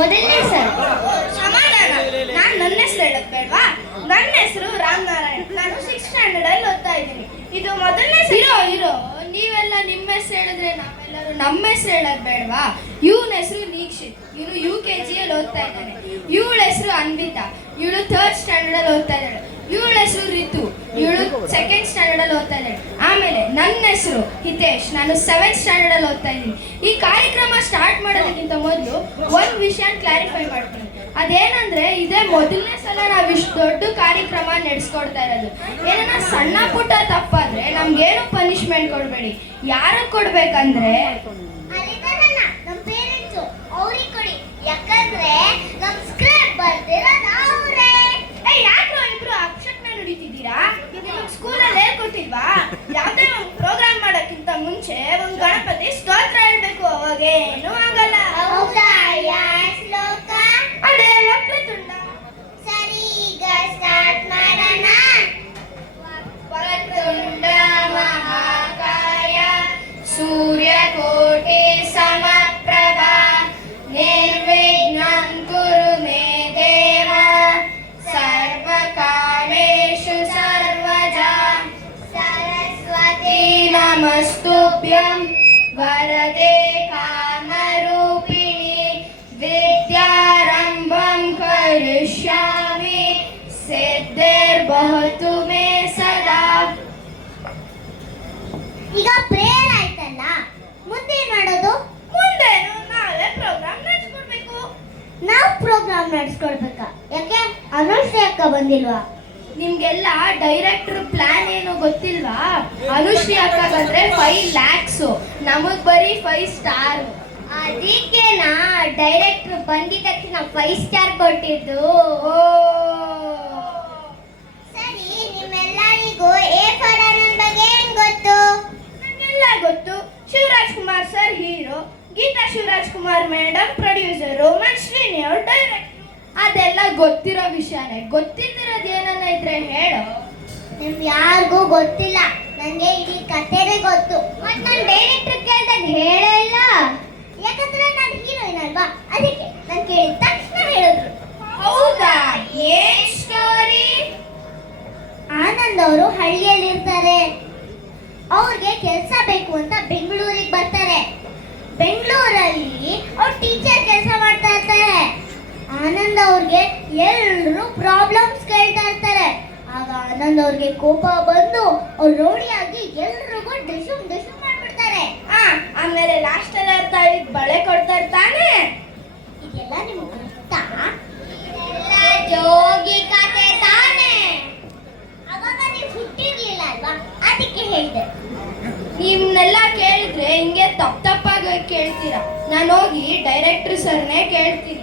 ಮೊದಲನೇ ಸರ್. ಸಮಾಧಾನ. ನನ್ನ ಹೆಸರು ಹೇಳಕ್ ಬೇಡವಾ? ನನ್ನ ಹೆಸರು ರಾಮನಾರಾಯಣ್. ನಾನು 6th ಸ್ಟ್ಯಾಂಡರ್ಡ್ ಅಲ್ಲಿ ಓದ್ತಾ ಇದ್ದೀನಿ. ಇದು ಮೊದಲನೇ ಇರೋ ನೀವೆಲ್ಲ ನಿಮ್ಮ ಹೆಸರು ಹೇಳಿದ್ರೆ ನಾವೆಲ್ಲರೂ ನಮ್ಮ ಹೆಸರು ಹೇಳಕ್ ಬೇಡವಾ? ಇವನ ಹೆಸರು ನೀಕ್ಷಿತ್, ಇವನು UKG ಅಲ್ಲಿ ಓದ್ತಾ ಇದ್ದಾನೆ. ಇವಳ ಹೆಸರು ಅನ್ವಿತಾ, ಇವಳು 3rd ಸ್ಟ್ಯಾಂಡರ್ಡ್ ಅಲ್ಲಿ ಓದ್ತಾ ಇದ್ದಾಳೆ. ಇವಳ ಹೆಸರು ರಿತು, ಇವಳು 2nd ಸ್ಟ್ಯಾಂಡರ್ಡ್ ಅಲ್ಲಿ ಓದ್ತಾ ಇದ್ದಾಳೆ. ಆಮೇಲೆ ನನ್ನ ಹೆಸರು ಹಿತೇಶ್, ನಾನು 7th ಸ್ಟ್ಯಾಂಡರ್ಡ್ ಅಲ್ಲಿ ಓದ್ತಾ ಇದ್ದೀನಿ. ಈ ಕಾರ್ಯಕ್ರಮ ಸ್ಟಾರ್ಟ್ ಮಾಡೋದಕ್ಕಿಂತ ಮೊದಲು ಒಂದು ವಿಷಯ ಕ್ಲಾರಿಫೈ ಮಾಡ್ತೀನಿ. ಅದೇನಂದ್ರೆ ಇದೇ ಮೊದಲನೇ ಸಲ ನಾವು ಇಷ್ಟು ದೊಡ್ಡ ಕಾರ್ಯಕ್ರಮ ನಡೆಸ್ಕೊಡ್ತಾ ಇರೋದು. ಏನನ್ನ ಸಣ್ಣ ಪುಟ್ಟ ತಪ್ಪಾದ್ರೆ ನಮ್ಗೇನು ಪನಿಷ್ಮೆಂಟ್ ಕೊಡ್ಬೇಡಿ. ಯಾರು ಕೊಡ್ಬೇಕಂದ್ರೆ ನಮ್ಮ ಪೇರೆಂಟ್ಸು ಅವ್ರಿಗೆ ಕೊಡಿ. ಯಾಕಂದ್ರೆ ನಮ್ ಸ್ಕ್ರಿಪ್ಟ್ ಬರ್ದಿರೋದು ಅವರೇ. ಯಾಕ್ರೋ ಇಬ್ರು ಅಕ್ಷಕ್ನ ನುಡಿತಿದ್ದೀರಾ? ನಿಮಗೆ ಸ್ಕೂಲಲ್ಲಿ ಹೇಳ್ಕೊಟ್ಟಿಲ್ವಾ? ಯಾವ್ದೇ ಒಂದು ಪ್ರೋಗ್ರಾಮ್ ಮಾಡೋಕ್ಕಿಂತ ಮುಂಚೆ ಒಂದು ಗಣಪತಿ ಸ್ತೋತ್ರ ಹೇಳ್ಬೇಕು, ಅವಾಗೇನು ಆಗಲ್ಲ. ಹೌದಾ? ಶ್ಲೋಕ ಅದೇ ವಕ್ರತುಂಡ. ಸರಿ, ಈಗ ಸ್ಟಾರ್ಟ್ ಮಾಡೋಣ. ವಕ್ರತುಂಡ ಮಹಾಕಾಯ ಸೂರ್ಯಕೋಟಿ ಸಮಪ್ರಭಾ ನಿರ್ವಿಘ್ನಂ ಕುರು ಮೇ ದೇವ ಸರ್ವಕಾಮೇಷು ಸರ್ವಜಾ ಸರಸ್ವತಿ ನಮಸ್ತುಭ್ಯಂ ವರದೆ ಕಾಮರೂಪಿಣಿ ವಿದ್ಯಾರಂಭಂ ಕರಿಷ್ಯಾಮಿ ಸಿದ್ಧಿರ್ಭವತು ಮೇ ಸದಾ. ಈಗ ಪ್ರೇಯರ್ ಆಯ್ತಲ್ಲ, ಮುಂದೆ ಏನ್ ಮಾಡೋದು? ಮುಂದೇನು ನಾಳೆ ಪ್ರೋಗ್ರಾಮ್ ನಡೆಸ್ಕೊಡ್ಬೇಕು. ನಾವು ಪ್ರೋಗ್ರಾಮ್ ನಡೆಸ್ಕೊಡ್ಬೇಕಾ? ಯಾಕೆ ಅನುಶ್ರೀ ಅಕ್ಕ ಬಂದಿಲ್ವಾ? ನಿಮ್ಗೆಲ್ಲ ಡೈರೆಕ್ಟರ್ ಪ್ಲಾನ್ ಏನು ಗೊತ್ತಿಲ್ವಾ? ಅನುಶ್ರೀ ಅಕ್ಕಗಂದ್ರೆ 5 lakhs, ನಮಗ್ ಬರೀ 5 ಸ್ಟಾರ್. ಅದಕ್ಕೆನಾ ಡೈರೆಕ್ಟರ್ ಬಂದಿದ ತಕ್ಷಣ 5 ಸ್ಟಾರ್ ಕೊಟ್ಟಿದ್ದು. ಸರಿ, ನಿಮ್ಮೆಲ್ಲರಿಗೂ ಎ ಫಾರ್ ಆನಂದ್ ಬಗ್ಗೆ ಏನ್ ಗೊತ್ತು? ನಂಗೆಲ್ಲ ಗೊತ್ತು. Shivaraj Kumar sir hero, Geeta Shivaraj Kumar madam producer, Srini ಅವ್ರು ಡೈರೆಕ್ಟರ್. ಅದೆಲ್ಲ ಗೊತ್ತಿರೋ ವಿಷಯನೇ. ಗೊತ್ತಿದ್ದಿರೋದು ಏನನ್ನ ಇದ್ರೆ ಹೇಳು. ನಿಮ್ಗೆ ಯಾರಿಗೂ ಗೊತ್ತಿಲ್ಲ, ನಂಗೆ ಇಡೀ ಕಥೆನೇ ಗೊತ್ತು. ಮತ್ ನಾನು ಡೈರೆಕ್ಟರ್ ಕೇಳ್ದಾಗ ಹೇಳೇ ಇಲ್ಲ. ಯಾಕಂದ್ರೆ ನಾನು ಹೀರೋಯಿನ್ ಅಲ್ವಾ, ಅದಕ್ಕೆ ನಾನು ಕೇಳಿದ ತಕ್ಷಣ ಹೇಳಿದ್ರು. ಹೌದಾ? ಏನ್ ಸ್ಟೋರಿ? ಆನಂದ್ ಅವರು ಹಳ್ಳಿಯಲ್ಲಿ ಇರ್ತಾರೆ. ಅವ್ರಿಗೆ ಕೆಲಸ ಬೇಕು ಅಂತ ಬೆಂಗಳೂರಿಗೆ ಬರ್ತಾರೆ. ಬೆಂಗಳೂರಲ್ಲಿ ಅವ್ರು ಟೀಚರ್ ಕೆಲಸ ಮಾಡ್ತಾ ಇರ್ತಾರೆ. ಆನಂದ್ ಅವ್ರಿಗೆ ಎಲ್ಲರೂ ಪ್ರಾಬ್ಲಮ್ಸ್ ಕೇಳ್ತಾ ಇರ್ತಾರೆ. ಆಗ ಆನಂದ್ ಅವ್ರಿಗೆ ಕೋಪ ಬಂದು ಅವ್ರು ರೋಡಿಯಾಗಿ ಎಲ್ರಿಗೂ ಡಿಶುಮ್ ಮಾಡ್ಬಿಡ್ತಾರೆ. ಆಮೇಲೆ ಲಾಸ್ಟ್ ಅಲ್ಲಿ ಬಳೆ ಕೊಡ್ತಾ ಇರ್ತಾನೆ. ಇದೆಲ್ಲ ನಿಮ್ಗೆ ಗೊತ್ತಾ? ಇದೆಲ್ಲ ಜೋಗಿ ಕತೆ ತಾನೆ. ಅವಾಗ ನೀವು ಹುಟ್ಟಿರ್ಲಿಲ್ಲ ಅಲ್ವಾ, ಅದಕ್ಕೆ ಹೇಳಿದೆ. ನಿಮ್ನೆಲ್ಲ ಕೇಳಿದ್ರೆ ಹಿಂಗೆ ತಪ್ಪಾಗಿ ಕೇಳ್ತೀರಾ. ನಾನು ಹೋಗಿ ಡೈರೆಕ್ಟರ್ ಸರ್ನೇ ಕೇಳ್ತೀನಿ.